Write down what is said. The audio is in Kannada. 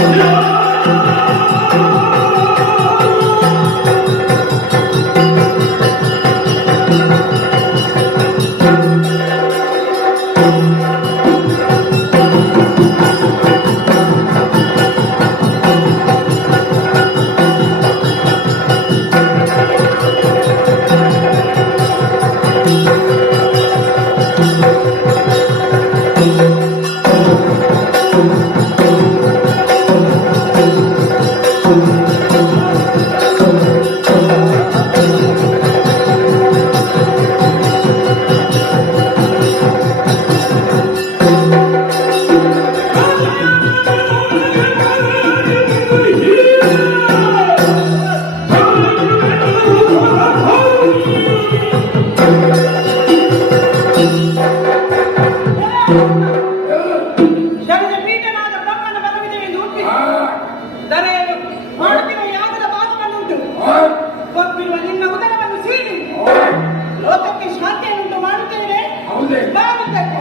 Yeah. ಕೊಪ್ಪಿರುವ ನಿನ್ನ ಉದರವನ್ನು ಸೀಳಿ. ಲೋಕಕ್ಕೆ ಶಾಂತಿಯನ್ನುಂಟು ಮಾಡುತ್ತೇವೆ. ಬಾಗುತ್ತಕ್ಕೆ